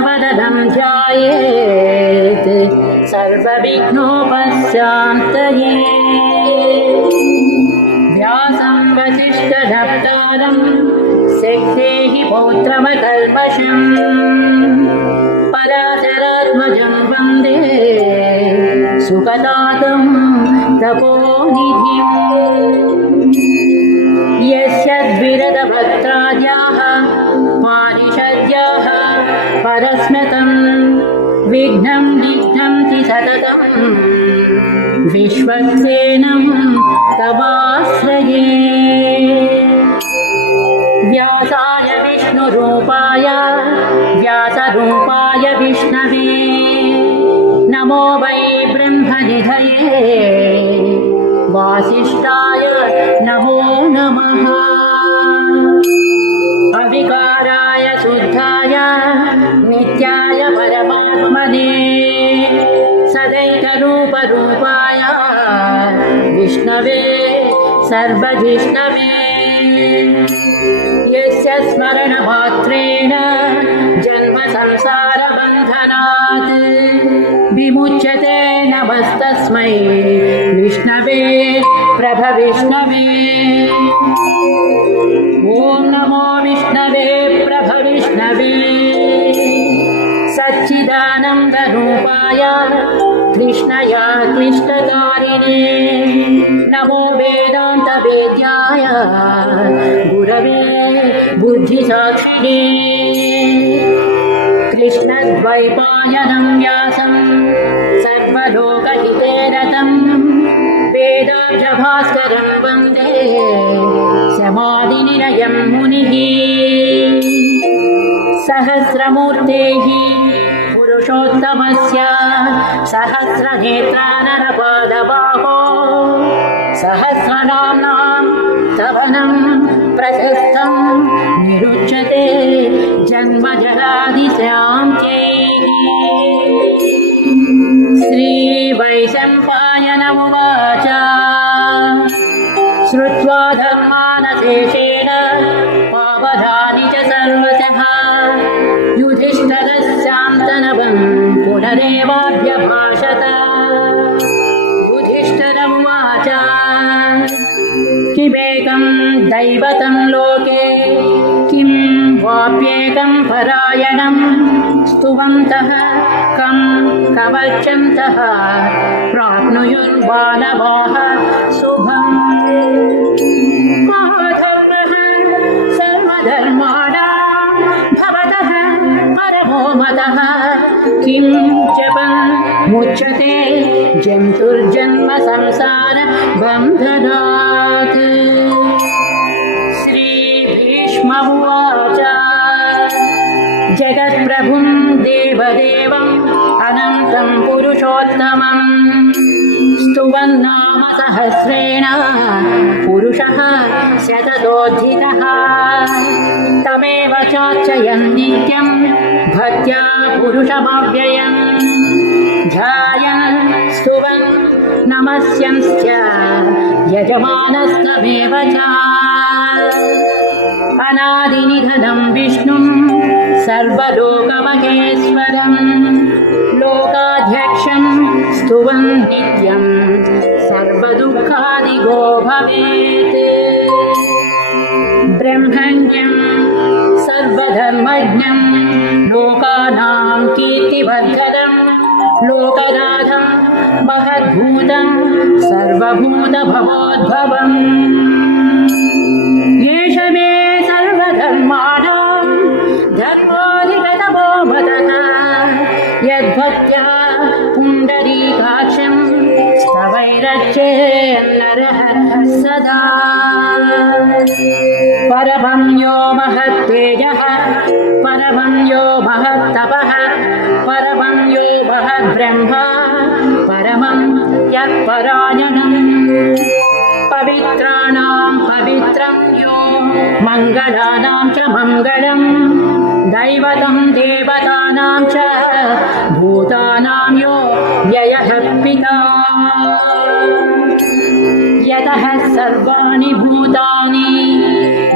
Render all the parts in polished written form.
प्रसन्नवदनं ध्यायेत् सर्वविघ्नोपशान्तये। व्यासं वसिष्ठनप्तारं शक्तेः पौत्रमकल्मषम् पराशरात्मजं वन्दे सुखदातं तपोनिधिम्। यस्य द्विरदभद्राद्याः पारिषद्याः परस्मतं विघ्नं निघ्नन्ति सततं विश्वक्सेनं तवाश्रये। व्यासाय विष्णुरूपाय व्यासरूपाय विष्णवे नमो वै ब्रह्मनिधये वासिष्ठाय नमो नमः। अविकाराय शुद्धाय नित्याय परमात्मने सदैकरूपरूपाय विष्णवे सर्वजिष्णवे। यस्य स्मरणमात्रेण जन्म संसारबन्धनात् विमुच्यते नमस्तस्मै विष्णवे प्रभविष्णवे। ॐ नमो विष्णवे प्रभविष्णवे सच्चिदानन्दरूपाय कृष्णाय क्लिष्टकारिणे नमो वेदान्तवेद्याय गुरवे बुद्धिसाक्षिणे। कृष्णद्वैपायनं व्यासं सर्वलोकहिते रतं वेदाक्षभास्करं वन्दे समाधिनिलयं मुनिः। सहस्रमूर्तेः पुरुषोत्तमस्य सहस्रनेत्रा नरपादबाहो सहस्रनाम्नां स्तवनं प्रशस्तं निरुच्यते जन्मजरादिशान्त्यैः। श्रीवैशम्पायन उवाच श्रुत्वा धर्मानशेषेण पावनानि च सर्वशः युधिष्ठिरस्यान्तनवं पुनरेवाभ्यभाषत। युधिष्ठिरमुवाच किमेकं दैवतं लोके किं वाप्येकं परायणं स्तुवन्तः कं कवचन्तः प्राप्नुयुर्मानवाः शुभम्। महाधर्मः सर्वधर्माणां भवतः परमो मतः किं जपन् मुच्यते जन्तुर्जन्म संसार बन्धनात्। श्रीभीष्म उवाच जगत्प्रभुं देवदेवम् अनन्तं पुरुषोत्तमं स्तुवन्नाम सहस्रेण पुरुषः शततोऽधिकः तमेव चार्चयन् नित्यं भक्त्या पुरुषमव्ययम् ध्यायन् स्तुवन् नमस्यंश्च यजमानस्तमेव च। अनादिनिधनं विष्णुं सर्वलोकमहेश्वरं लोकाध्यक्षं स्तुवन् नित्यं सर्वदुःखादिगो भवेत्। ब्रह्मण्यं सर्वधर्मज्ञं लोकानां कीर्तिवर्धनं लोकनाथं महद्भूतं सर्वभूतभवोद्भवम्। येष मे सर्वधर्माणां धर्माधिगतमो मतः यद्भक्त्या पुण्डरीकाक्षं स्तवैरर्चेन्नरः सदा। परमं यो महत्तेजः परमं यो महत्तपः परमं यो महद्ब्रह्मा परमं यत्परायणम्। पवित्राणां पवित्रं यो मङ्गलानां च मङ्गलं दैवतं देवतानां च भूतानां यो व्ययः पिता। यतः सर्वाणि भूतानि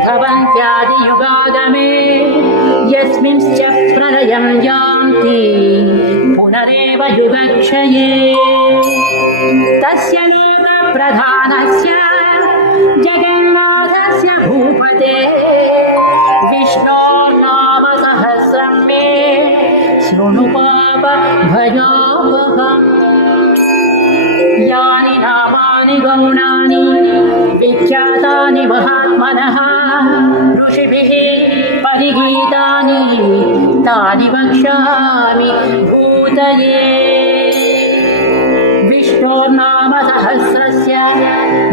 भवन्त्यादियुगागमे यस्मिंश्च प्रलय क्षयं यान्ति पुनरेव युगक्षये तस्य लोकप्रधानस्य जगन्नाथस्य भूपते विष्णोर्नाम सहस्रं मे शृणु पापभयापहम् यानि नामानि गौणानि विख्यातानि महात्मनः ऋषिभिः परिगीतानि तानि वक्ष्यामि भूतये विष्णोर्नाम सहस्रस्य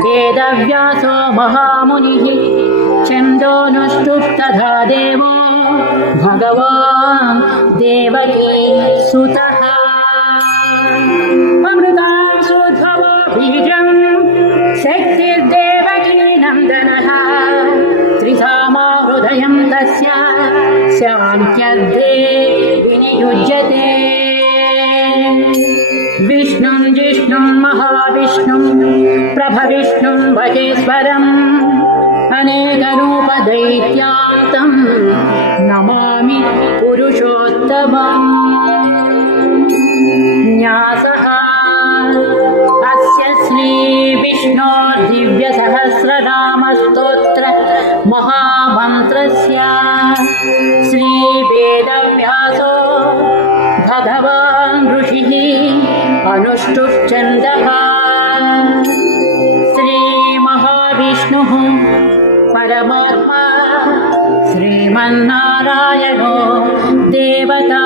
वेदव्यासो महामुनिः छन्दोनुष्टुप्तधा देवो भगवान् देवकी सुतः अमृतांशोद्भवो बीजं शक्तिर्देवकी नन्दनः त्रिसामा हृदयं तस्य शान्त्यर्थे विनियुज्यते विष्णुं जिष्णुं महाविष्णुं प्रभविष्णुं भजेश्वरम् अनेकरूपदैत्यान्तं नमामि पुरुषोत्तमम् न्यासः अस्य श्रीविष्णो दिव्यसहस्रनामस्तोत्र महामन्त्रस्य श्रीवेदव्यासो भगवान् ऋषिः अनुष्टुप्छन्दः श्रीमहाविष्णुः परमात्मा श्रीमन्नारायणो देवता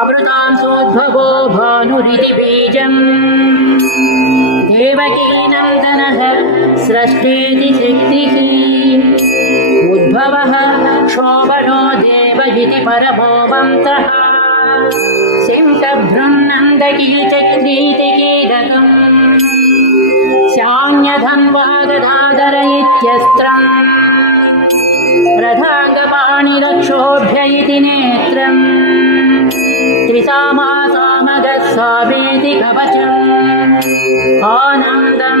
अमृतांशोद्भवो भानुरिति बीजम् देवकीनन्दनः स्रष्टेति शक्तिः उद्भवः शोभनो देव इति परमो मन्त्रः सिंहभृन्नन्दकीचक्रीति कीलकम् शान्यधन्वागदाधर इत्यस्त्रम् रथाङ्गपाणिरक्षोभ्य इति नेत्रम् त्रिसामा सामगः सामेति कवचम् आनन्दं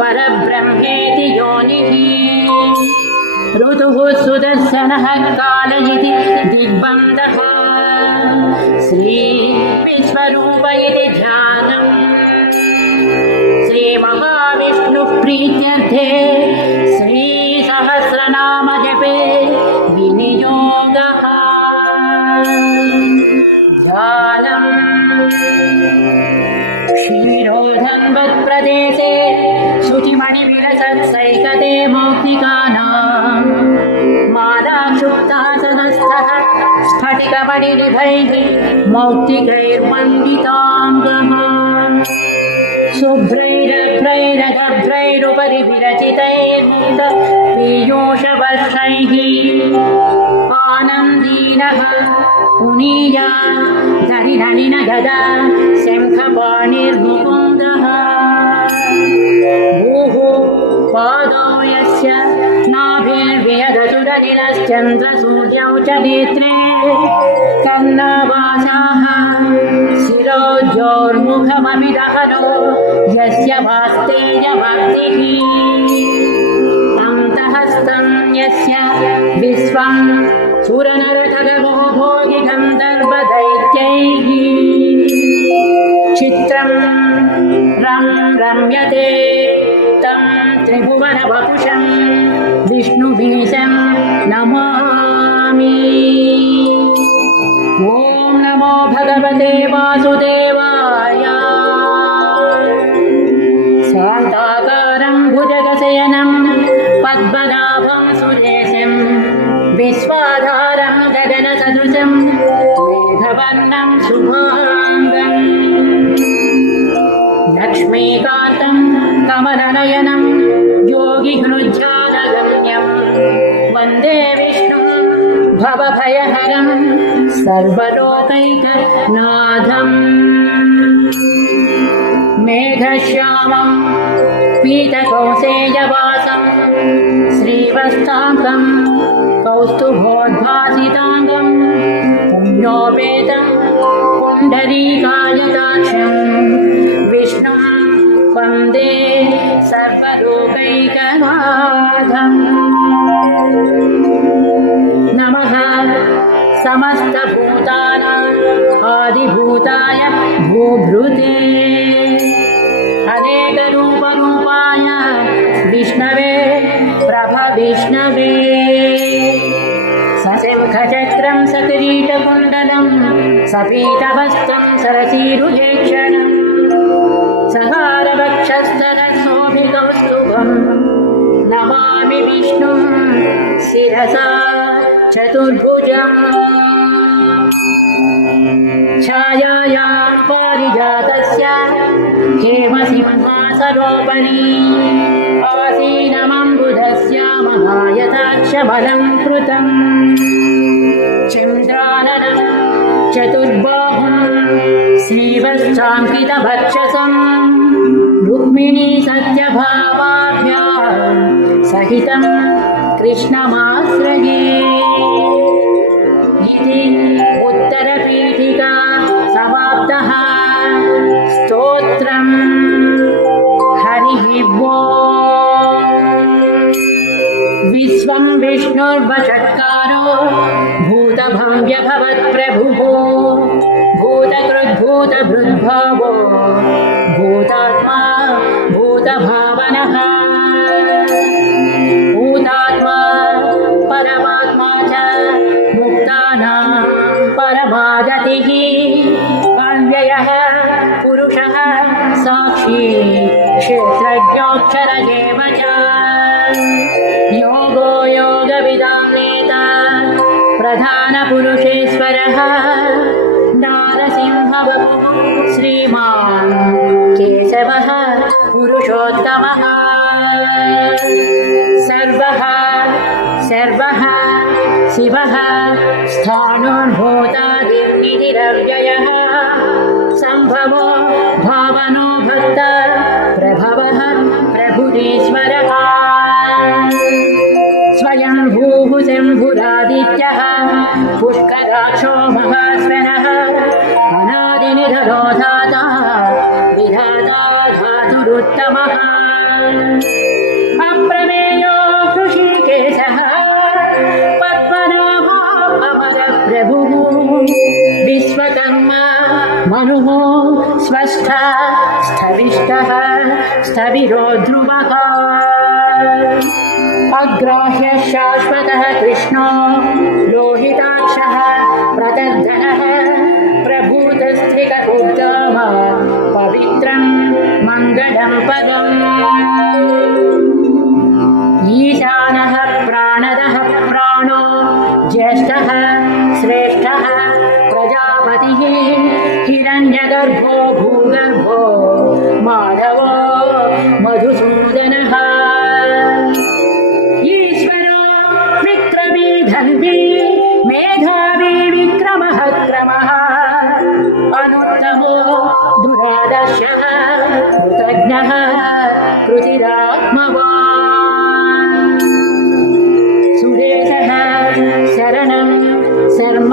परब्रह्मेति योनिः ऋतुः सुदर्शनः काल इति दिग्बन्धः श्रीविश्वरूप इति ध्यानम् श्रीमहाविष्णुप्रीत्यर्थे श्रीसहस्रनामजपे विनियोगः ध्यानम् क्षीरोधन्वत्प्रदेशे शुचिमणिविलसत्सैकते मौक्तिकानां मालाक्षुप्तासनस्थः स्फटिकमणिनिभैः मौक्तिकैर्मण्डिताङ्गः शुभ्रैरभ्रैरगभ्रैरुपरि विरचितैर्मुक्तपीयूषवर्षैः आनन्दीनः पुनीया धनिधनिन गदा शङ्खपाणिर्मुकुन्दः भूः पादौ यस्य नाभिर्वियदसुरनिलश्चन्द्रसूर्यौ च नेत्रे कर्णवासाः शिरोज्योर्मुखममिदहरो यस्य वास्तेयभक्तिः हस्तं यस्य विश्वं सुरनरखगो भोगि गन्धर्वदैत्यैः चित्रं रम्यते तं त्रिभुवनवपुषं विष्णुबीजं नमामि। ॐ नमो भगवते वासुदेवाय। शान्ताकारं भुजगशयनं पद्मनाभं सुरेशं विश्वाधारं गगनसदृशं मेघवर्णं शुभाङ्गं लक्ष्मीकान्तं कमलनयनं योगिहृज्यानगम्यं वन्दे विष्णुं भवभयहरं सर्वलोकैकनाथम् मेघश्यामं पीतकौसेयवासं श्रीवत्साङ्गं कौस्तुभोद्भासिताङ्गं पुण्योपेतं पुण्डरीकायताक्षं विष्णुं वन्दे सर्वलोकैकनाथम्। नमः समस्तभूतानाम् आदिभूताय भूभृते अनेकरूपरूपाय विष्णवे प्रभविष्णवे सशङ्खचक्रं सकिरीटकुण्डलं सपीतवस्त्रं सरसीरुहेक्षणम् सहारवक्षस्थलशोभिकौस्तुभम् नमामि विष्णुं शिरसा चतुर्भुजम् छायायां पारिजातस्य हेमसिंहासरोपरि आसीनमम्बुधस्य महायताक्षबलं कृतम् चन्द्राननं चतुर्बाहुं श्रीवत्साङ्कितभक्षसं रुक्मिणी सत्यभामाभ्यां सहितं कृष्णमाश्रये इति उत्तरपीठिका समाप्तः स्तोत्रम् हरिः ओम् विश्वं विष्णुर्वषट्कारो भूतभव्यभवत्प्रभुः भूतकृद्भूतभृद्भावो भूतात्मा भूतभावनः भूतात्मा परमात्मा च मुक्तानां परमागतिः अव्ययः पुरुषः साक्षी क्षेत्रज्ञोऽक्षर एव च योगो योगविदां नेता प्रधानपुरुषेश्वरः नारसिंहवपुः श्रीमान् केशवः पुरुषोत्तमः सर्वः शिवः स्थाणुर्भूतादिर्निरव्ययः सम्भवो भावनो भक्त प्रभवः प्रभुरीश्वरः स्वयंभूः शम्भुरादित्यः पुष्कराक्षो महास्वरः अनादिनिधनो धाता विधाता धातुरुत्तमः अप्रमेयो ऋषिकेशः पद्मनाभो अमरप्रभुः विश्वकर्मा मनुः स्वस्था स्थविष्टः स्थविरो ध्रुवः अग्राह्यः शाश्वतः कृष्णो लोहिताक्षः प्रदग्धः प्रभूतस्त्रिकउद्गम पवित्रं मङ्गलं पदम् ईशानः प्राणदः प्राणो ज्येष्ठः श्रेष्ठः प्रजापतिः हिरण्यगर्भो भूगर्भो माधवो मधुसूदनः ईश्वरो विक्रमी धन्वी मेधावी विक्रमः क्रमः अनुत्तमो दुरादर्शः कृतज्ञः कृतिरात्मवान् सुरेशः शरणं शर्म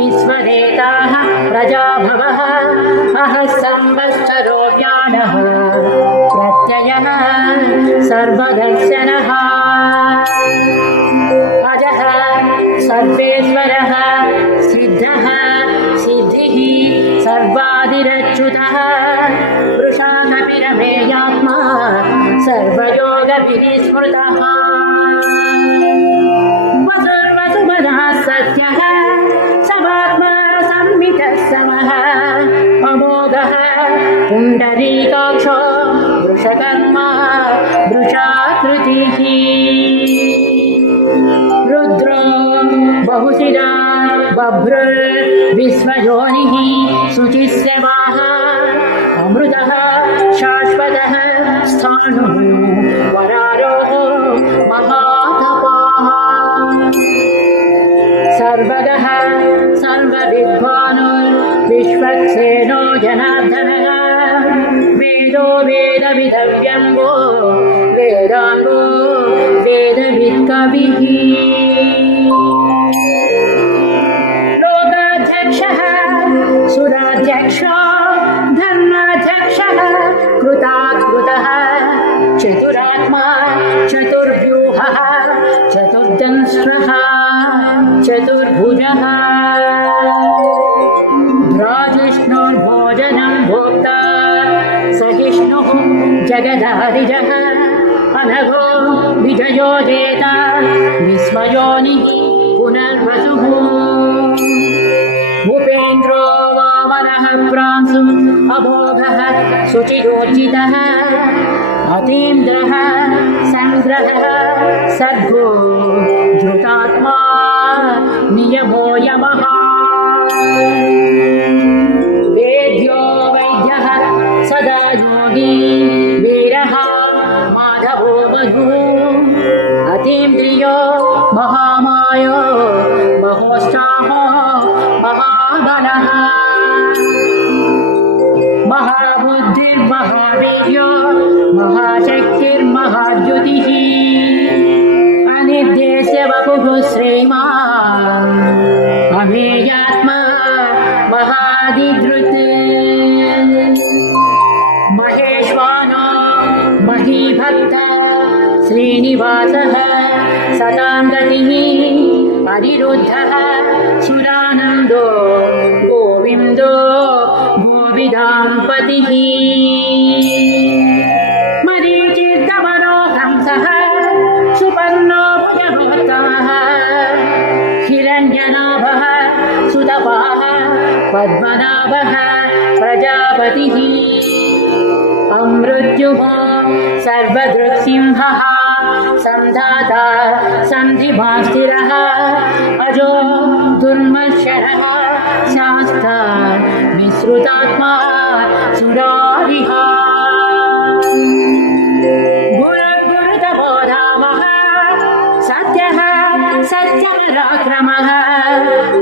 विश्वनेताः प्रजाभवः अहः संवत्सरो ज्ञानः प्रत्ययः सर्वदर्शनः अजः सर्वेश्वरः सिद्धः सिद्धिः सर्वादिरच्युतः वृषाकपिरमेयात्मा सर्वयोगविनिस्मृतः वसुर्वसुमनः सत्यः समात्मा संवितः समः अमोघः पुण्डरीकाक्षो वृषकर्मा वृषाकृतिः रुद्रो बहुशिरा बभ्रुर्विश्वयोनिः शुचिस्रवाः अमृतः शाश्वतः स्थाणुः वरारोः महातपाः सर्वगः सर्वविद्वानुर्विश्वक्सेनो जनार्दनः वेदो वेदविदव्यङ्गो वेदाङ्गो वेदवित्कविः लोकाध्यक्षः सुराध्यक्षो धर्माध्यक्षः कृतात्कृतः चतुरात्मा चतुर्व्यूहः चतुर्दंष्ट्रः चतुर्भुजः योजेत विश्वयोनिः पुनर्वसुः भूपेन्द्रो वामनः प्रांशु अभोगः शुचिरोचितः अतीन्द्रः सङ्ग्रहः सद्गो धृतात्मा नियमो यमः वेद्यो वैद्यः सदा योगी वीरः माधवो मधुः अतीन्द्रियो महामायो महोत्साहो महाबलः महाबुद्धिर्महावीर्यो महाशक्तिर्महाद्युतिः अनिर्देश्य वपुः श्रीमान् अमेयात्मा महादिधृत् महेश्वानो महीभक्त श्रीनिवासः सतां गतिः अनिरुद्धः सुरानन्दो गोविन्दो गोविदाम्पतिः मरीचिर्दमनो हंसः सुपर्णो भुजभक्तः हिरण्यनाभः सुतपाः पद्मनाभः प्रजापतिः अमृत्युः सर्वदृक्सिंहः सन्धाता सन्धिभास्तिरः अजो दुर्मर्षणः शास्ता विश्रुतात्मा सुरारिः गुरुतपोधामः सत्यः सत्यपराक्रमः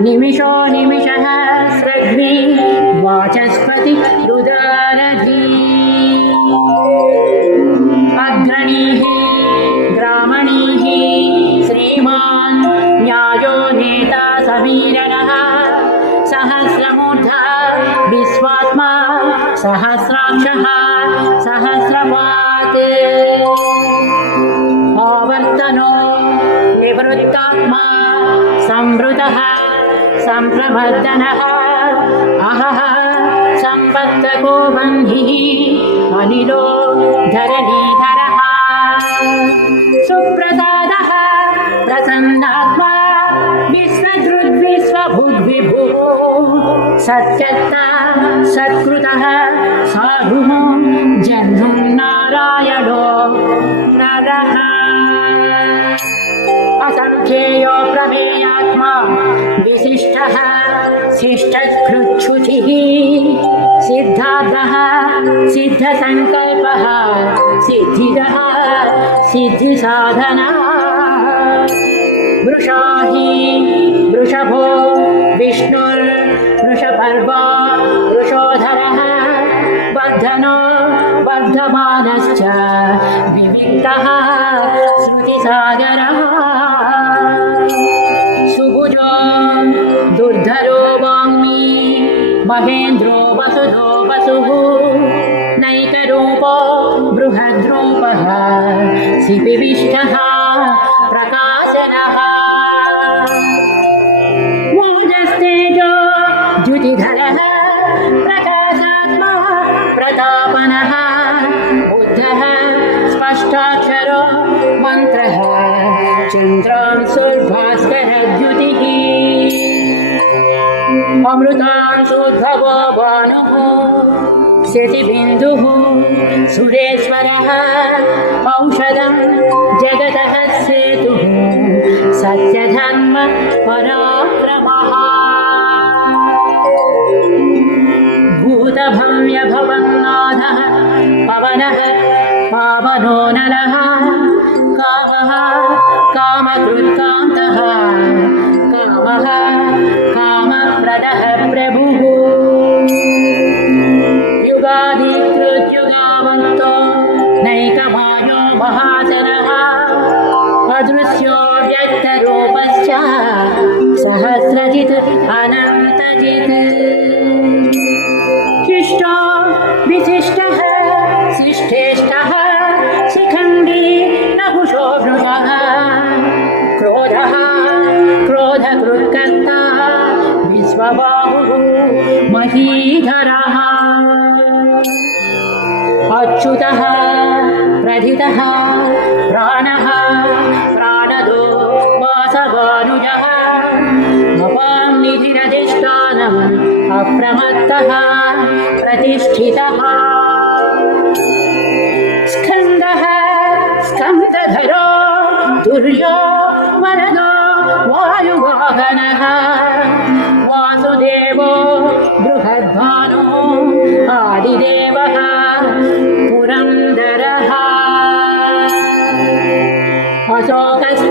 निमिषो निमिषः स्रग्मि वाचस्पति रुदारधी अग्रणीः ग्रामणीः श्रीमान् न्यायो नेता सवीरनः सहस्रमूर्धा विश्वात्मा सहस्राक्षः सहस्रपात् आवर्तनो निवृत्तात्मा संवृतः सम्प्रवर्तनः अहः संवर्तको बन्धिः अनिलो धरणीधरः सुप्रसादः प्रसन्नात्मा विश्वभूद्विभुः सत्यता सत्कृतः साधुः जह्नुं नारायणो नरः असंख्येयो प्रमेयात्मा विशिष्टः शिष्टकृच्छुचिः सिद्धार्थः सिद्धसङ्कल्पः सिद्धिदः सिद्धिसाधनः वृषाहि वृषभो विष्णुर्वृषपर्वा वृषोधरः वर्धनो वर्धमानश्च विविक्तः श्रुतिसागरः सुभुजो दुर्धरो वाङ्मी महेन्द्रो वसुधो वसुः नैकरूपो बृहद्रूपः सिपिविष्टः प्रकाशनः ओजस्तेजो द्युतिधरः प्रकाशात्मा प्रतापनः बुद्धः स्पष्टाक्षरो मन्त्रः चन्द्रांशुर्भास्करद्युतिः अमृतांशुद्भवो भानुः शशिबिन्दुः सुरेश्वरः औषधं जगतः सेतुः सत्यधर्म पराक्रमः भूतभव्यभवन्नाथः पवनः पावनो नरः कामः कामकृत्कान्तः कामः कामप्रदः प्रभुः युगादिकृत्युगावन्तो नैकमानो महासनः अदृश्यो व्यक्तरूपश्च सहस्रजित् अनन्तजित् शिष्टो विशिष्टः शिष्टेष्टः शिखण्डी नहुषो भृगः क्रोधः क्रोधकृत्कर्ता विश्वबाहुः महीधरः अच्युतः प्रथितः प्राणः प्राणदो वासवानुजः अपां निधिरधिष्ठानम् अप्रमत्तः प्रतिष्ठितः स्कन्दः स्कन्दधरो तुर्यो वरदो वायुवाहनः वासुदेवो बृहद्भानो आदिदेवः पुरन्दरः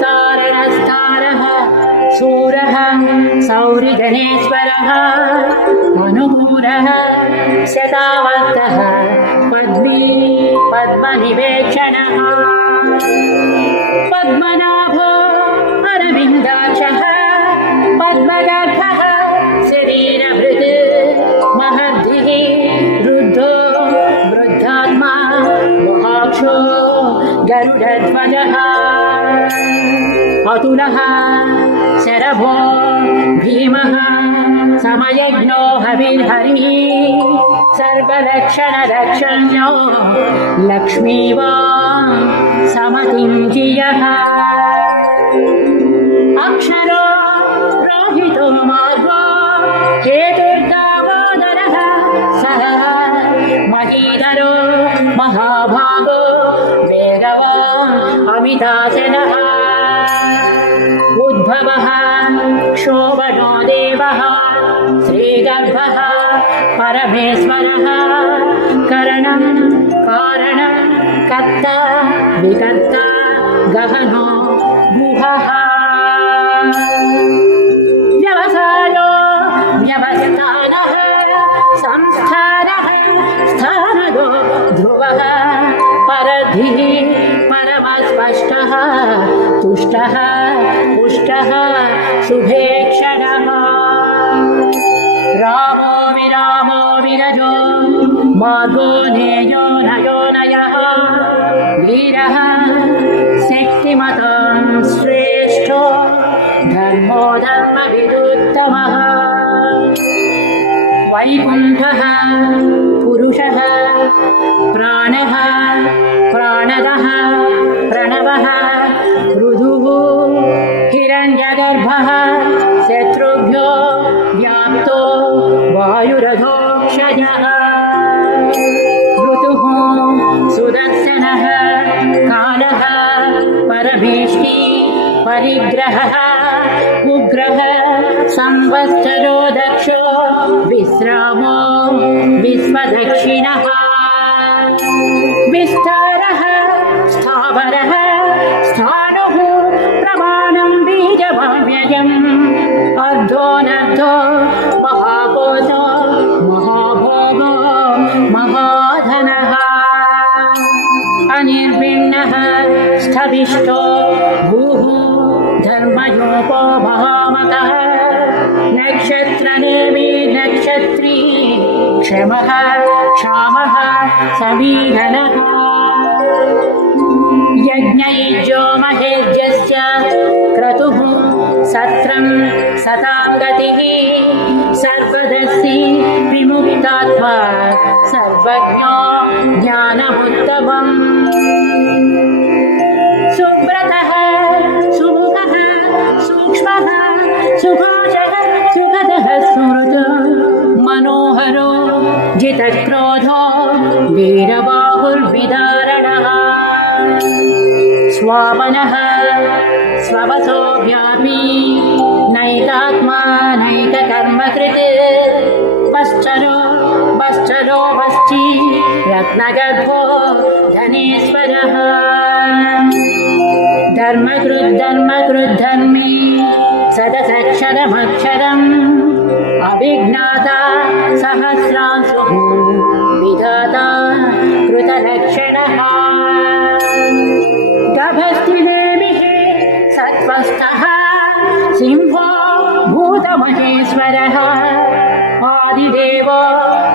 अशोकस्तारणस्तारः शूरः सौरिगणेश्वरः अनुकूलः शतावन्तः पद्मी पद्मनिवेक्षणः पद्मनाभो अरविन्दाक्षः पद्मगर्भः शरीरभृत् महर्षिः रुद्धो वृद्धात्मा महाक्षो गरुडध्वजः अतुलः शरभो भीमः समयज्ञो हविर्हरिः सर्वलक्षणरक्षण्यो लक्ष्मीवान् समतिञ्जियः अक्षरो रोहितो मार्गो हेतुर्दामोदरः सः महीधरो महाभागो वेगवान् अमिताशनः उद्भवः शोभनो देवः श्रीगर्भः परमेश्वरः करणं कारणं कर्ता विकर्ता गहनो गुहः व्यवसायो व्यवस्थानः संस्थानः स्थानदो ध्रुवः परधिः परमस्पष्टः तुष्टः पुष्टः शुभेक्षणः रामो विरामो विरजो मार्गो नेयो नयो नयः वीरः शक्तिमतां श्रेष्ठो धर्मो धर्मविदुत्तमः वैकुण्ठः पुरुषः प्राणः प्राणदः प्रणवः मृदुः हिरण्यगर्भः शत्रुभ्यो व्याप्तो वायुरधोक्षजः ऋतुः सुदर्शनः कालः परमेष्टि परिग्रहः उग्रः संवत्सरो दक्षो विश्रामो विश्वदक्षिणः विस्तारः स्थावरः स्थाणुः प्रमाणं बीजमव्ययम् अर्धोऽनर्धो महाकोशो महाभोगो महाधनः अनिर्विण्णः स्थविष्टो भूः धर्मयोपो महामतः नक्षत्रदेवी नक्षत्री क्षमः क्षामः समीहनः यज्ञयुजो महेज्यस्य क्रतुः सत्रं सतां गतिः सर्वदस्ति विमुक्तात्मा सर्वज्ञो ज्ञानमुत्तमम् सुव्रतः सुमुखः सूक्ष्मः सुभाषः सुगतः सुहृत् मनोहरो जितक्रोधो वीरबाहुर्विदारणः स्वापनः स्ववसो व्यापी नैकात्मा नैककर्मकृत् पश्चरो वश्ची रत्नगर्भो धनेश्वरः धर्मकृद्धर्मी सदसक्षरमक्षरम् अभिज्ञाता सहस्रांशुः विधाता कृतलक्षणः गभस्त्रिनेमिः सत्त्वस्थः सिंहो भूतमहेश्वरः आदिदेवो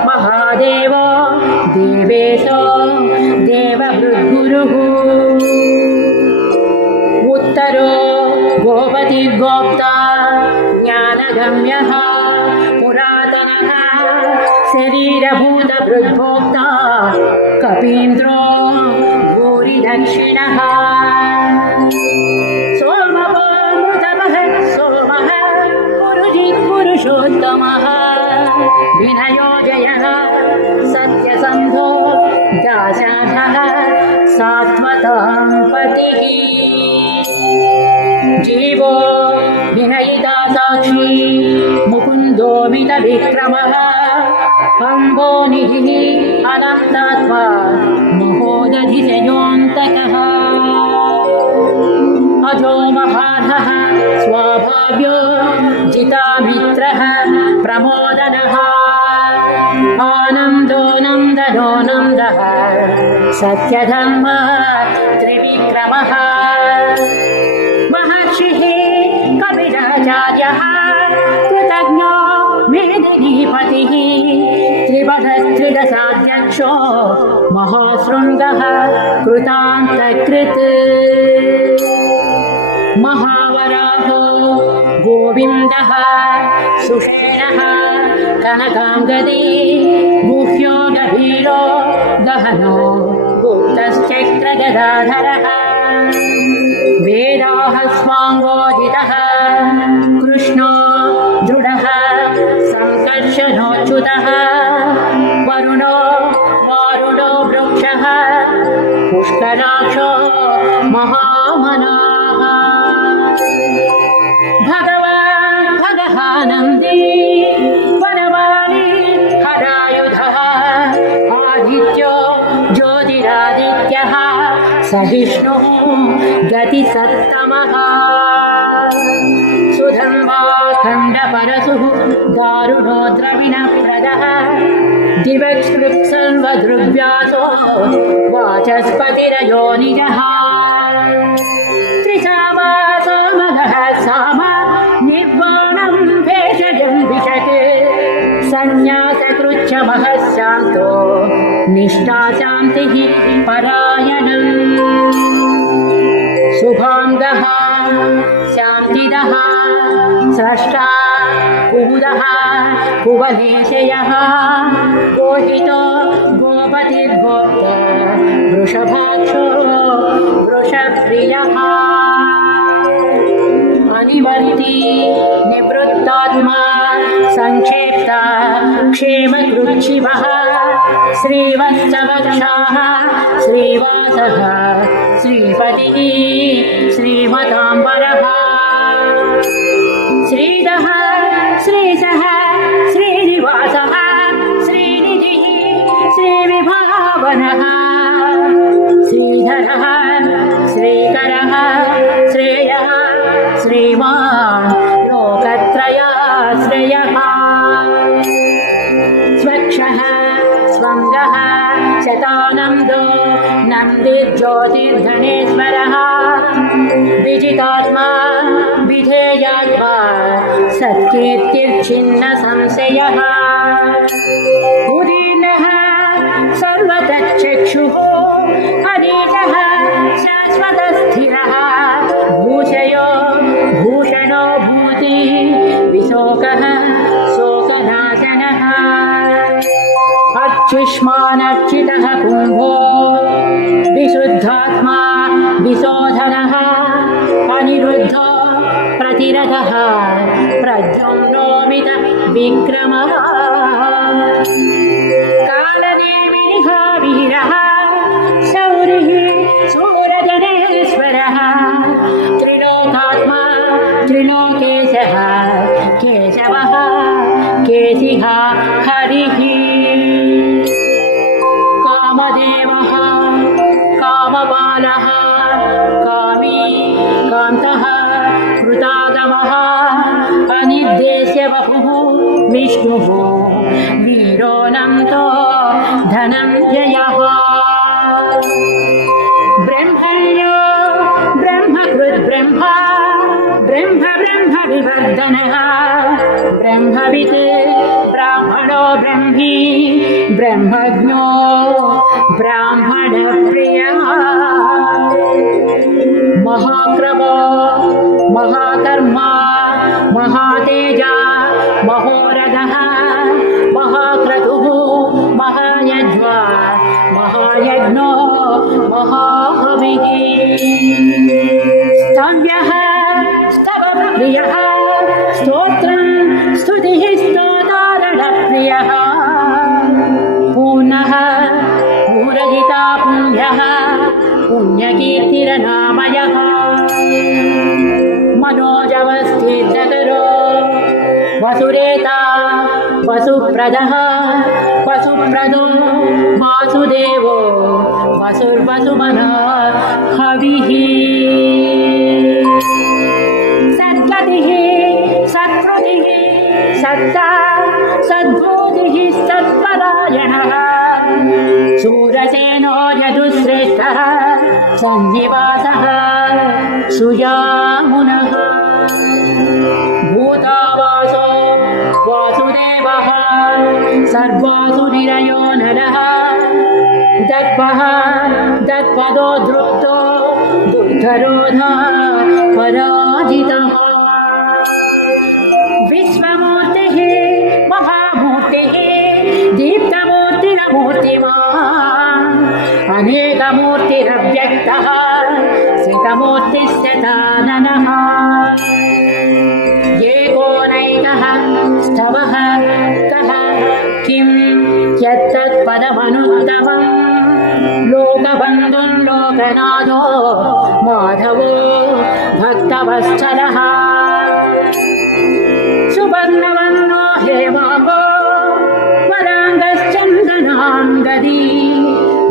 महादेवो देवेशो देवभृद्गुरुः उत्तरो गोपतिर्गोप्ता ज्ञानगम्यः पुरातनः शरीरभूतभृद्भोक्ता कपीन्द्रो भूरिदक्षिणः सोमवामृतमः सोमः पुरुषोत्तमः विनयो जयः सत्यसन्धो दासाढः सात्वतां पतिः जीवो विनयिता साक्षी मुकुन्दोमित विक्रमः अम्बो निधिः अनन्तात्मा महोदधिशयोऽन्तकः अजो महानः स्वाभाव्यो जितामित्रः प्रमोदनः आनन्दो नन्दनो नन्दः सत्यधर्मः त्रिविक्रमः महर्षिः कपिलाचार्यः कृतज्ञो मेदिनीपतिः त्रिपथस्त्रिदशाध्यक्षो महाशृङ्गः कृतान्तकृत् महावराहो गोविन्दः सुषेणः कनकाङ्गदी गुह्यो गभीरो गहनो गुप्तश्चक्रगदाधरः वेदाहस्वाङ्गोदितः कृष्णो दृढः सङ्कर्षणोच्युतः वरुणो वारुणो वृक्षः पुष्कराक्षो महामनाः भगवान् भगहानन्दी वनवाली हरायुधः आदित्यो ज्योतिरादित्यः सहिष्णुः गतिसत्तमः सुधर्मा खण्डपरशुः दारुणो द्रविणप्रदः दिवक्स्पृक्सर्वदृग्व्यासो वाचस्पतिरयोनिजः त्रिसावासोमगः साम निर्वाणं भेषजं विशते सन्न्यासकृच्छमः शान्तो निष्ठा शान्तिः परायणम् शुभाङ्गः शान्तिदः स्रष्टा कुमुदः कुवलेशयः गोहितो गोपतिर्गोप्ता वृषभाक्षो वृषप्रियः अनिवर्ती निवृत्तात्मा संक्षेप्ता क्षेमकृच्छिवः श्रीवत्सवक्षाः श्रीवासः श्रीपतिः श्रीमताम्बरः श्रीधः श्रीशः श्रीनिवासः श्रीनिधिः श्रीविभावनः श्रीधरः श्रीकरः श्रेयः श्रीमान् लोकत्रयाश्रयः स्वक्षः स्वङ्गः शतानन्दो नन्दिज्योतिर्धनेश्वरः विजितात्मा विधेयात्मा सत्कीर्तिर्छिन्न संशयः उदीर्णः सर्वतच्चक्षुः अनीतः शाश्वतस्थिरः भूषयो भूषणो भूति विशोकः शोकनाशनः अर्चिष्मानर्चितः कुम्भो विशुद्धात्मा विशोधनः अनिरुद्धो प्रतिरथः प्रद्युम्नोमित विक्रमः कालनेमिनिः वीरः शौरिः सूरजनेश्वरः त्रिलोकात्मा त्रिलोकेशः केशवः केशिः हरिः कामदेवः कामबालः कामी कान्तः कृतागमः अनिर्देश्य वपुः विष्णुः वीरोऽनन्तो धनञ्जयः ब्रह्मण्यो ब्रह्मकृद्ब्रह्मा ब्रह्म ब्रह्म विवर्धनः ब्रह्मवित् ब्राह्मणो ब्रह्मी ब्रह्मज्ञो ब्राह्मणप्रियः महाक्रमो महाकर्मा महातेजा महोरगः महाक्रतुः महायज्वा प्रियः स्तोत्रं स्तुतिः स्तोतारणप्रियः पूर्णः पूरजिता पुण्यः पुण्यकीर्तिरनामयः मनोजवस्थितकरो वसुरेता वसुप्रदः वसुप्रदो वासुदेवो वसुर्वसुमनः हविः सद्गतिः सत्कृतिः सत्ता सद्बोधिः सत्परायणः शूरसेनो यदुश्रेष्ठः सन्निवासः सुयामुनः भूतावासो वासुदेवः सर्वासुनिरयो नरः दर्पः दर्पदो दृप्तो दुर्धरोधः पराजितः विश्वमूर्तिः महामूर्तिः दीप्तमूर्तिरमूर्तिमान् अनेकमूर्तिरव्यक्तः सितमूर्तिस्यताननः एकोनैकः स्तवः कः किं यत्तत्पदमनुत्तमम् लोकबन्धुं लोकनाथो माधवो भक्तवत्सलः सुवर्णवर्णो हेमाङ्गो वराङ्गश्चन्दनाङ्गदी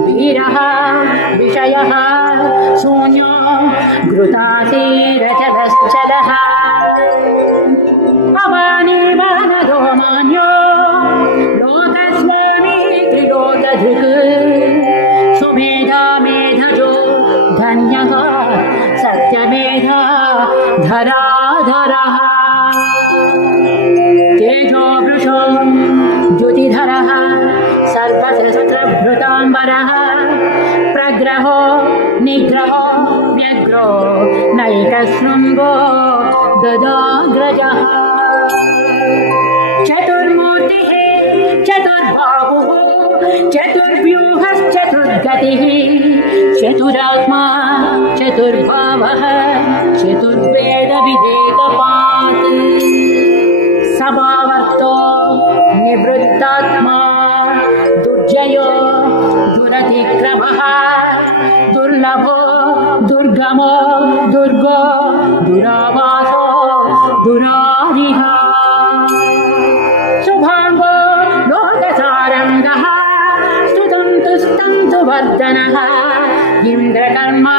वीरः विषयः शून्यो घृतासीरचलश्चलः अवानीवानदो मान्यो लोकस्वामी त्रिलोकधृक् सुमेधा मेधजो धन्यः सत्यमेधा धराधरः तेजो वृषो द्युतिधरः सर्वशस्त्रभृताम्बरः प्रग्रहो निग्रहो व्यग्रो नैकशृङ्गो गदाग्रजः चतुर्मूर्तिः चतुर्बाहुः चतुर्व्यूहश्चतुर्गतिः चतुरात्मा चतुर्भावः चतुर्वेदविवेकपात् समावर्तो निवृत्तात्मा दुर्जयो दुरतिक्रमः दुर्लभो दुर्गमो दुर्गो दुरावासो दुरारिः शुभाङ्गो लोकसारङ्गः स्तुतं तुस्तं तु वर्धनः इन्द्रकर्मा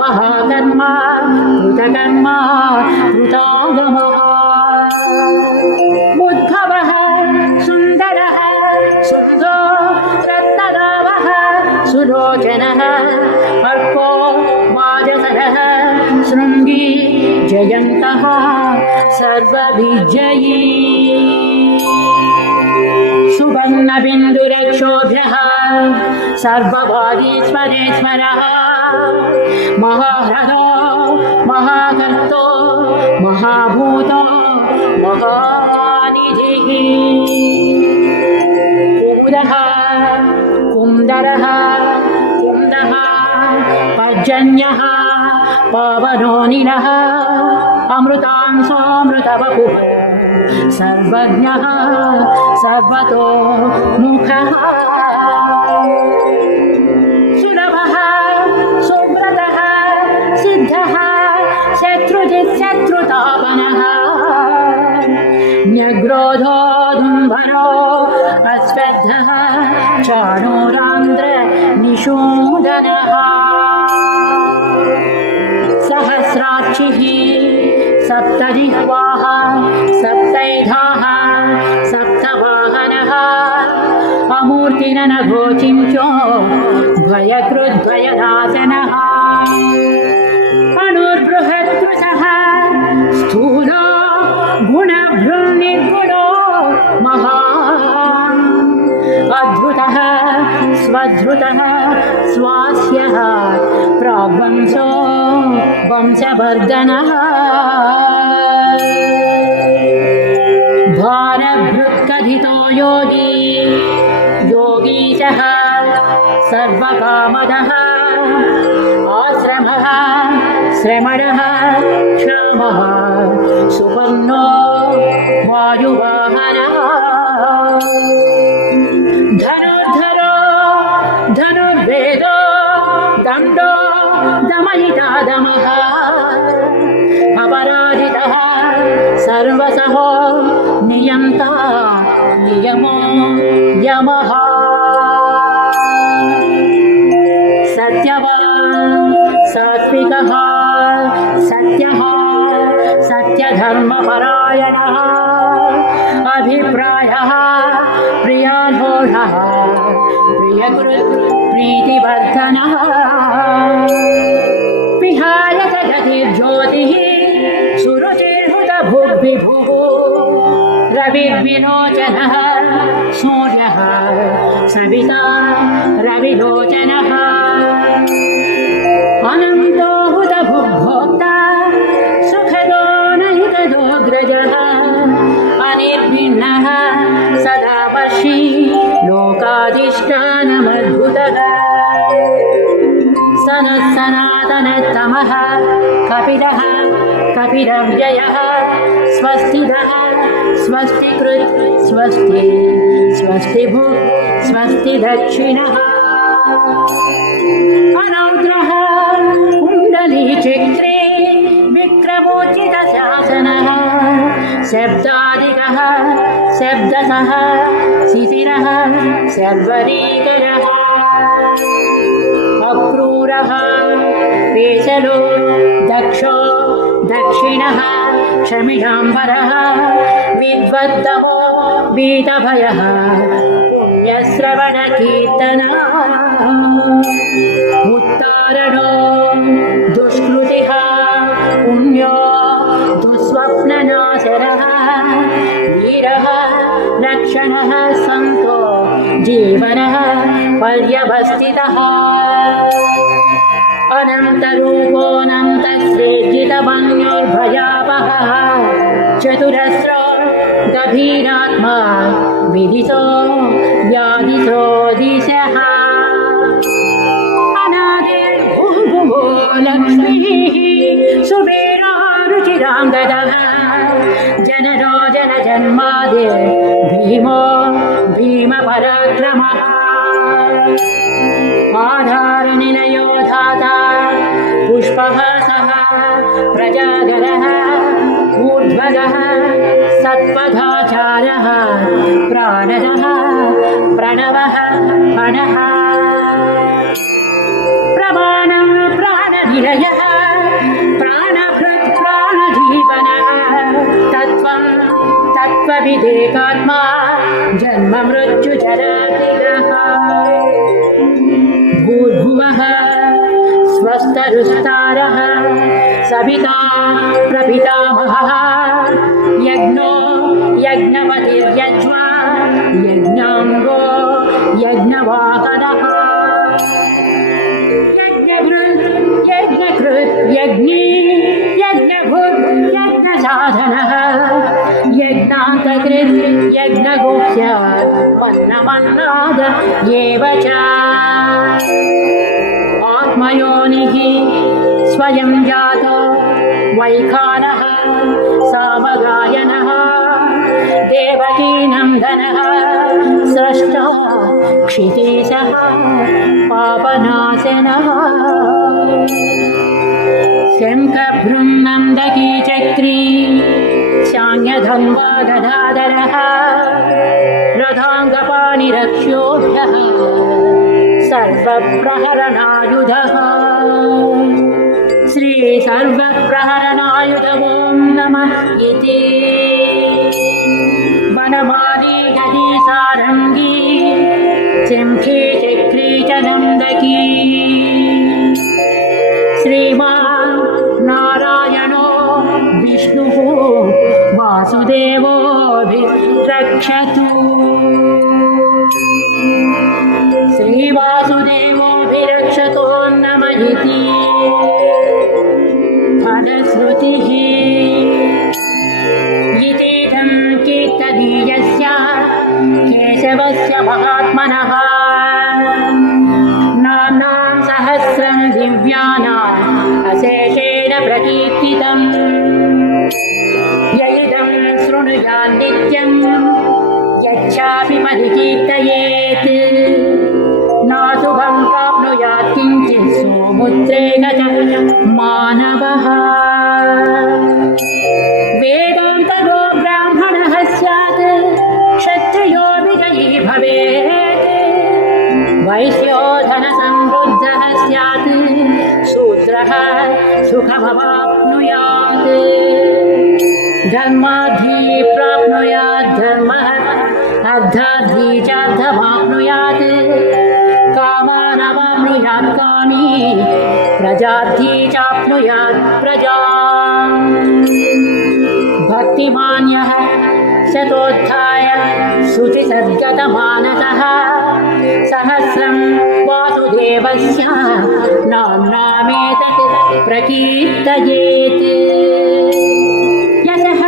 महाकर्मा कृतकर्मा कृतागमः उद्भवः सुन्दरः सुन्दो रत्नरावः सुलोचनः अर्को वाजसरः शृङ्गी जयन्तः सर्वविजयी सुवर्णबिन्दुरक्षोभ्यः सर्ववादीश्वरेश्वरः महाह्रदो महाकर्तो महाभूतो महानिधिः कुमुदः कुन्दरः कुन्दः पर्जन्यः पावनोनिलः अमृतांसोऽमृतवपुः सर्वज्ञः सर्वतो मुखः सुलभः सुव्रतः सिद्धः शत्रुजित्शत्रुतापनः न्यग्रोधो दुम्भरो अश्वत्थः चाणूरान्ध्र निषूदनः सहस्राक्षिः सप्तजिह्वाः सप्तैधाः सप्तवाहनः अमूर्तिरनघोचिञ्चो भयकृद्भयनाशनः अणुर्बृहत्कृशः स्थूलो गुणभृन्निर्गुणो महान् अद्भुतः स्वद्भुतः स्वास्यः प्राग्वंशो वंशवर्धनः भारभृत्कथितो योगी योगीशः सर्वकामदः आश्रमः श्रमणः क्षामः सुवर्णो वायुवाहनः धनुर्धरो धनुर्वेदो दण्डो दमयिता दमः अपराजितः सर्वसहो नियन्ता नियमो यमः सत्यवान् सात्विकः सत्यः सत्यधर्मपरायणः अभिप्रायः प्रियाघोषः प्रियकृत् प्रीतिवर्धनः विहाय जगतिर्ज्योतिः सुरुचिर्हुतभुग्विभुः रविर्विलोचनः सूर्यः सविता रविलोचनः अनन्तो हुतभुग्भोक्ता सुखदो नैकदोऽग्रजः अनिर्भिन्नः सदा वर्षी लोकाधिष्ठानमद्भुतः सनत्सनातनतमः कपिलः कपिलव्ययः स्वस्तिदः स्वस्तिकृत् स्वस्ति स्वस्तिभुक् स्वस्ति दक्षिणः अनौद्रः कुण्डलीचक्रे विक्रमोचितशासनः शब्दादिकः शब्दसः शिशिरः शर्वरीकरः अक्रूरः पेशलो दक्षो दक्षिणः शमिडाम्बरः विद्वद्दमो वीतभयः पुण्यश्रवणकीर्तनः उत्तारणो दुष्कृतिः पुण्यो दुःस्वप्ननाशरः वीरः रक्षणः सन्तो जीवनः पर्यवस्थितः अनन्तरूपोऽनन्तश्रेजितवन्योर्भयापहः चतुरस्रो गभीरात्मा विदितो व्याधितो दिशः अनादिर्भुवो लक्ष्मीः सुवीरो रुचिराङ्गदः जनरो जनजन्मादिर् भीमो भीमपराक्रमः आधारनिलयो धाता पुष्पहासः प्रजागरः ऊर्ध्वगः सत्पथाचारः प्राणदः प्रणवः फणः प्रमाणं प्राणनिलयः प्राणभृत् प्राणजीवनः तत्त्वं तत्त्वविदेकात्मा जन्म मृत्युजरातिरः भूर्भुवः स्वस्तरुस्तारः सविता प्रपितामहः यज्ञो यज्ञपतिर्यज्वा यज्ञाङ्गो यज्ञवाहनः यज्ञभृत् यज्ञकृत् यज्ञी यज्ञभुत् यज्ञसाधनः यज्ञान्तकृत् यज्ञगुह्य पन्नमन्नाद एव च आत्मयोनिः स्वयं जातो वैखानः सामगायनः देवकीनन्दनः स्रष्टा क्षितीशः पापनाशनः शङ्खभृङ्गन्दकी चक्री शाङ्गधन्वा गदाधरः रथाङ्गपाणिरक्ष्योभ्यः सर्वप्रहरणायुधः श्री सर्वप्रहरणायुध ॐ नमः इति वनमाली गदी सारङ्गी चिंखी चक्री च नन्दकी श्रीमान् नारायणो विष्णुः वासुदेवोऽभिरक्षतु श्रीवासुदेवोऽभिरक्षतो नमः इति फलश्रुतिः नित्यं यच्चापि परिकीर्तयेत् नाशुभं प्राप्नुयात् किञ्चित् सोमुद्रेण मानवः वेदान्तरो ब्राह्मणः स्यात् क्षत्रियो विजयी भवेत् वैश्यो धनसमृद्धः स्यात् शूद्रः सुखमवाप्नुयात् धर्माद्धि प्राप्नुयात् धर्मः अर्थाद्धि चार्थमाप्नुयात् कामानवाप्नुयात् कामी प्रजाद्धि चाप्नुयात् प्रजाम् भक्तिमान्यः शतोत्थाय शुचिसद्गतमानसः सहस्रं वासुदेवस्य नाम्नामेतत् प्रकीर्तयेत् यशः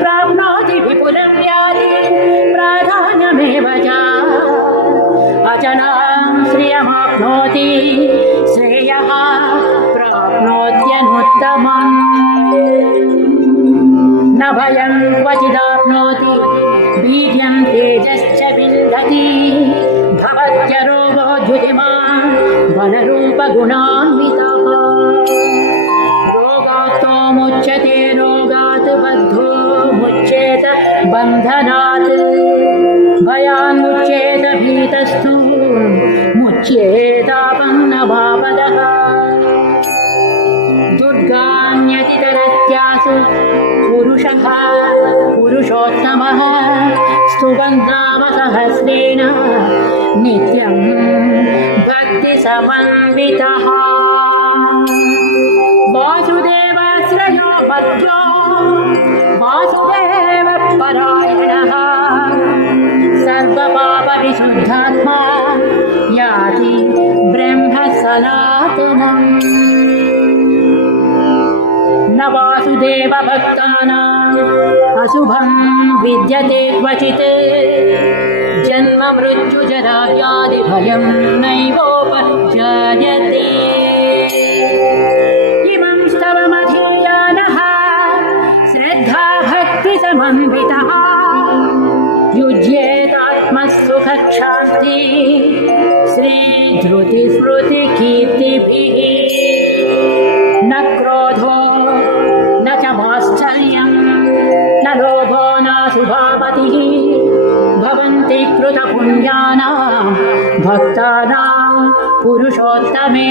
प्राप्नोति विपुलं याति प्राधान्यमेव च अचलां श्रियमाप्नोति श्रेयः प्राप्नोत्यनुत्तमम् न भयं क्वचिदाप्नोति वीर्यं तेजश्च विन्दति भवत्यरोगो धुतिमान् वनरूपगुणान्वितः रोगात्तो मुच्यते रोगात् बद्धो मुच्येत बन्धनात् भयान्मुच्येत भीतस्तु मुच्येतापन्नभापदः दुर्गान्यतितरत्यासु पुरुषः पुरुषोत्तमः स्तुवन्नामसहस्रेण नित्यं भक्तिसमन्वितः वासुदेवाश्रयो भद्रो वासुदेवपरायणः सर्वपापविशुद्धात्मा याति ब्रह्म सनातनम् न वासुदेवभक्तानाम् अशुभं विद्यते क्वचित् जन्म मृत्युजरा व्याधिभयं नैवोपजायते इमं स्तवमधियानः श्रद्धा भक्तिसमन्वितः युज्येतात्मसुखशान्ति श्रीधृतिस्मृतिकीर्तिभिः न क्रोधो न च माश्चर्यं न लोभो न शुभापतिः भवन्ति कृतपुण्यानां भक्तानां पुरुषोत्तमे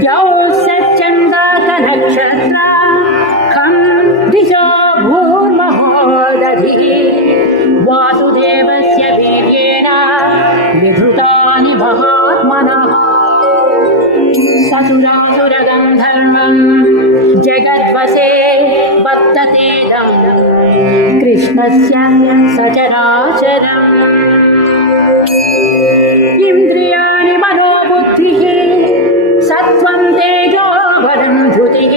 द्यौः सच्चन्द्रार्कनक्षत्रा खं दिशो भूर्महोदधिः वासुदेवस्य वीर्येण विधृतानि महात्मनः ससुरासुरगन्धर्वं जगद्वसे वर्तते कृष्णस्य सचराचरम् इन्द्रियाणि मनोबुद्धिः सत्त्वं तेजो बलं धृतिः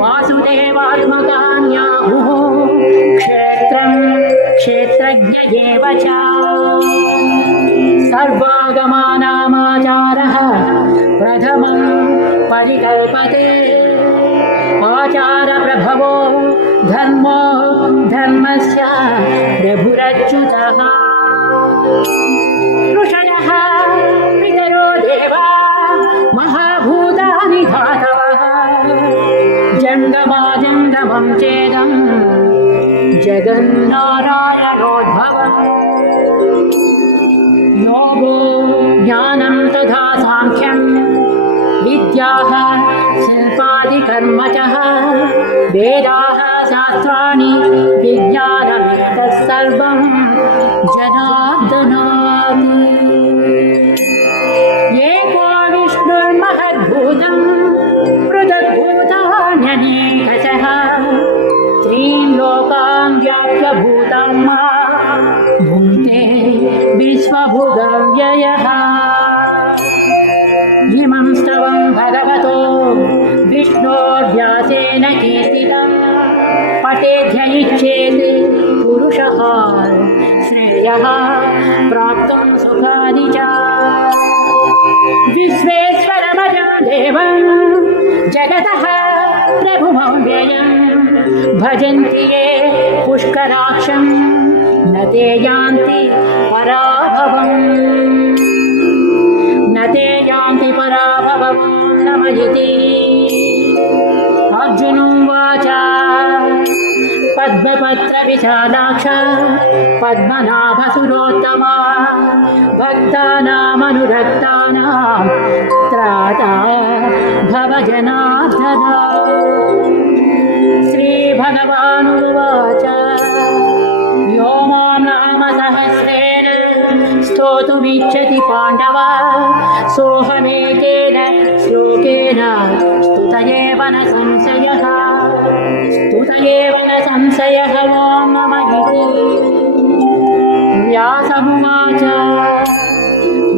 वासुदेवात्मकान्याहुः क्षेत्रं क्षेत्रज्ञ एव च सर्वागमानामाचारः प्रथमं परिकल्पते आचारप्रभवो धर्मो धर्मस्य प्रभुरच्युतः ऋषयः पितरो देवा महाभूतानि धातवः जङ्गमाजङ्गमं चेदं जगन्नारायणोद्भवम् योगो ज्ञानं तथा साङ्ख्यं विद्याः शिल्पादिकर्म च वेदाः शास्त्राणि विज्ञानमेतत् सर्वं जनार्दनात् एको विष्णुर्महद्भूतं पृथग्भूतान्यनेकशः त्रीन् लोकान् व्याप्य भूतात्मा भुङ्क्ते विश्वभुगव्ययः इमं स्तवं भगवतो विष्णोर्व्यासेन कीर्तितं पठेद्यैच्छेत् पुरुषः श्रेयः प्राप्तुं सुखानि च विश्वेश्वरमजं देवं जगतः प्रभुमव्ययम् भजन्ति ये पुष्कराक्षं न ते यान्ति पराभवम् न ते यान्ति पराभवम् नमयति अर्जुनोवाच पद्मपत्रविशालाक्ष पद्मनाभसुरोत्तमा भक्तानामनुरक्तानां त्राता भवजनार्दना श्रीभगवानुवाच यो मां नामसहस्रेण स्तोतुमिच्छति पाण्डव सोऽहमेकेन श्लोकेन स्तुत एव न संशयः ॐ नमः व्यासमुवाच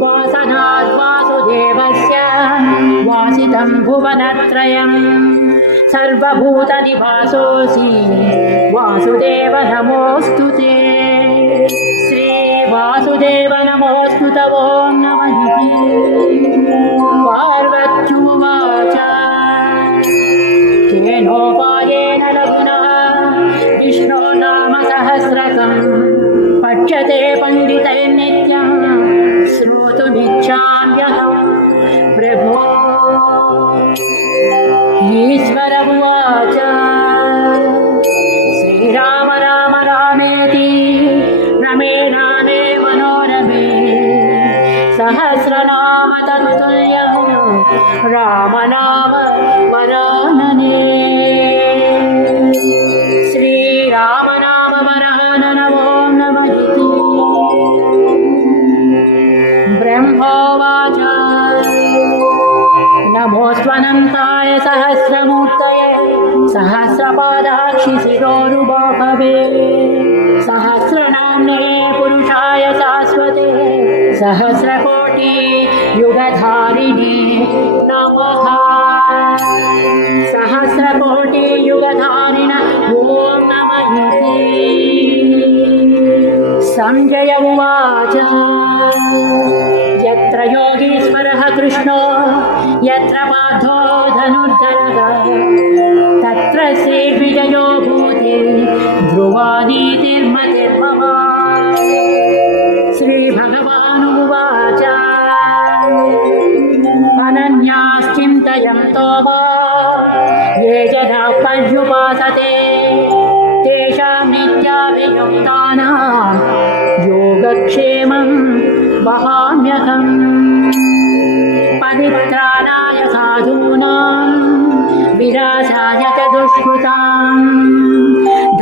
वासनात् वासुदेवस्य वासितं भुवनत्रयं सर्वभूतनिवासोऽसि वासुदेव नमोऽस्तु ते श्रीवासुदेव नमोऽस्तु ॐ नमः पार्वत्युवाच केनोपायेन लघुना विष्णो नाम सहस्रकं पठ्यते पण्डितैर्नित्यं श्रोतुमिच्छाम्यहं प्रभो ईश्वर उवाच श्रीराम राम रामेति रमे रामे मनोरमे सहस्रनाम तत्तुल्यं रामनाम वरानने श्रीराम नाम वरानन ॐ नमः ब्रह्मोवाच नमोऽस्त्वनन्ताय सहस्रमूर्तये सहस्रपादाक्षि शिरोरुबाहवे सहस्रनाम्ने पुरुषाय शाश्वते सहस्रकोटि युगधारिणे नमः सहस्रकोटि युगधारिण ॐ नमः संजय उवाच यत्र योगीश्वरः कृष्णो यत्र पार्थो धनुर्धरः तत्र श्रीविजयो भूते ध्रुवानीतिर्मतिर्मम श्रीभगवानुवाच अनन्याश्चिन्तयन्तो वा ये जनाः पर्युपासते तेषां नित्याभियुक्तानां योगक्षेमं वहाम्यहम् परित्राणाय साधूनां विनाशाय च दुष्कृतां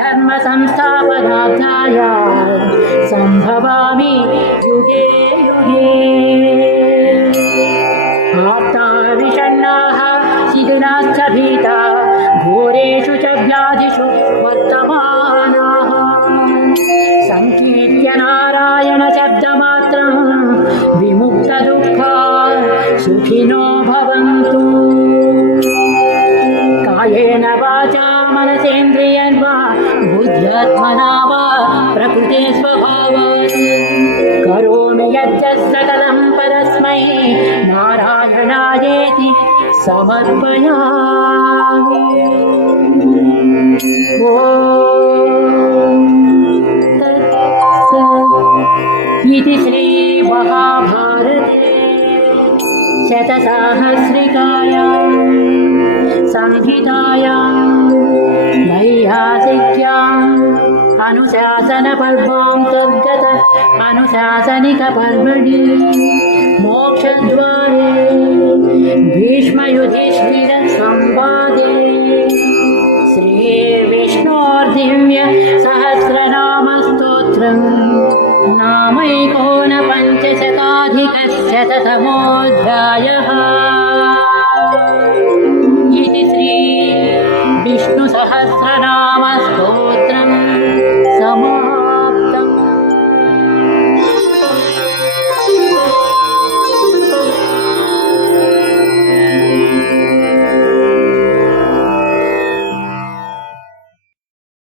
धर्मसंस्थापनार्थाय सम्भवामि युगे युगे आप्ताविषण्णाः शिथिलाश्च भीता घोरेषु च व्याधिषु वर्तमानाः संकीर्त्य नारायणशब्दमात्रं विमुक्तदुःखा सुखिनो भवन्तु कायेन वाचा मनसेन्द्रियर्वा बुद्ध्यात्मना वा प्रकृते स्वभावात् करोमि यद्यत् सकलं परस्मै नारायणायेति समर्पयामि ॐ इति श्रीमहाभारते शतसाहस्रिकायां संहितायां नैयासिक्याम् अनुशासनपर्वान्तर्गत अनुशासनिकपर्वणि मोक्षद्वारे भीष्मयुधिष्ठिरसंवादे